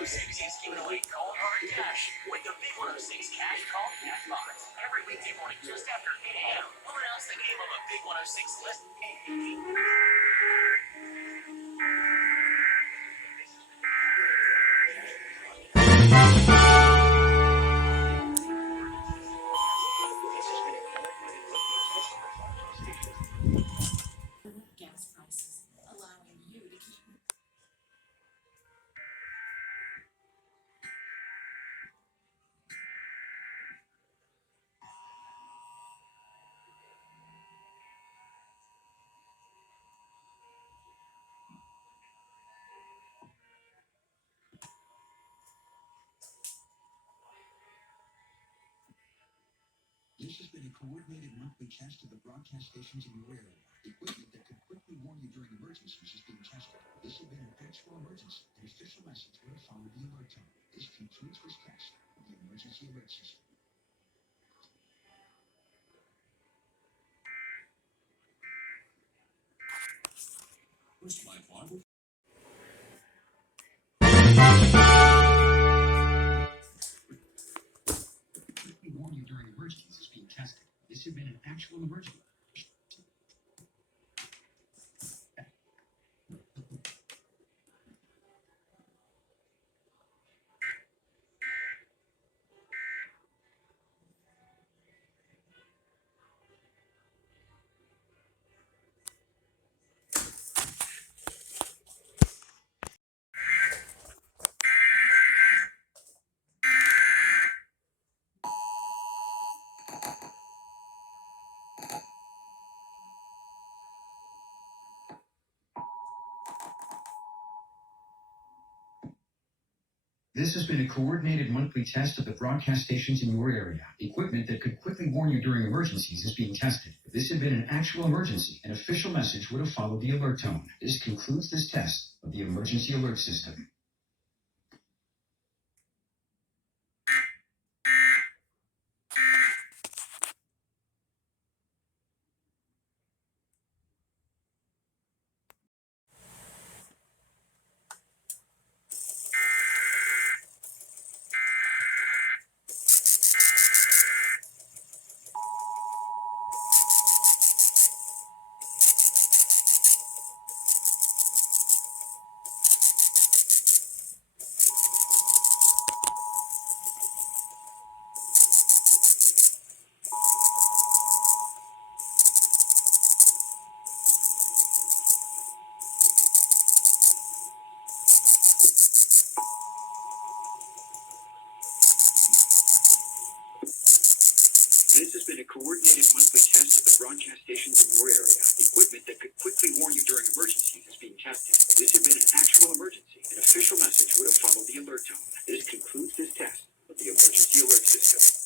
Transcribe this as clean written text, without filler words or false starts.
106 is giving away cold hard cash with the big 106 Cash Call Cash Box. Every weekday morning just after 8 a.m. We'll announce the name of a big 106 list. Gas prices, allowing you to keep. This has been a coordinated monthly test of the broadcast stations in your area. Equipment that could quickly warn you during emergencies is being tested. This has been an actual emergency. An official message will follow the alert tone. This concludes this test of the emergency alert system. First light one. Quickly warn you during emergencies is being tested. This has been an actual emergency. This has been a coordinated monthly test of the broadcast stations in your area. Equipment that could quickly warn you during emergencies is being tested. If this had been an actual emergency, an official message would have followed the alert tone. This concludes this test of the emergency alert system. This has been a coordinated monthly test of the broadcast stations in your area. Equipment that could quickly warn you during emergencies is being tested. If this had been an actual emergency, an official message would have followed the alert tone. This concludes this test of the emergency alert system.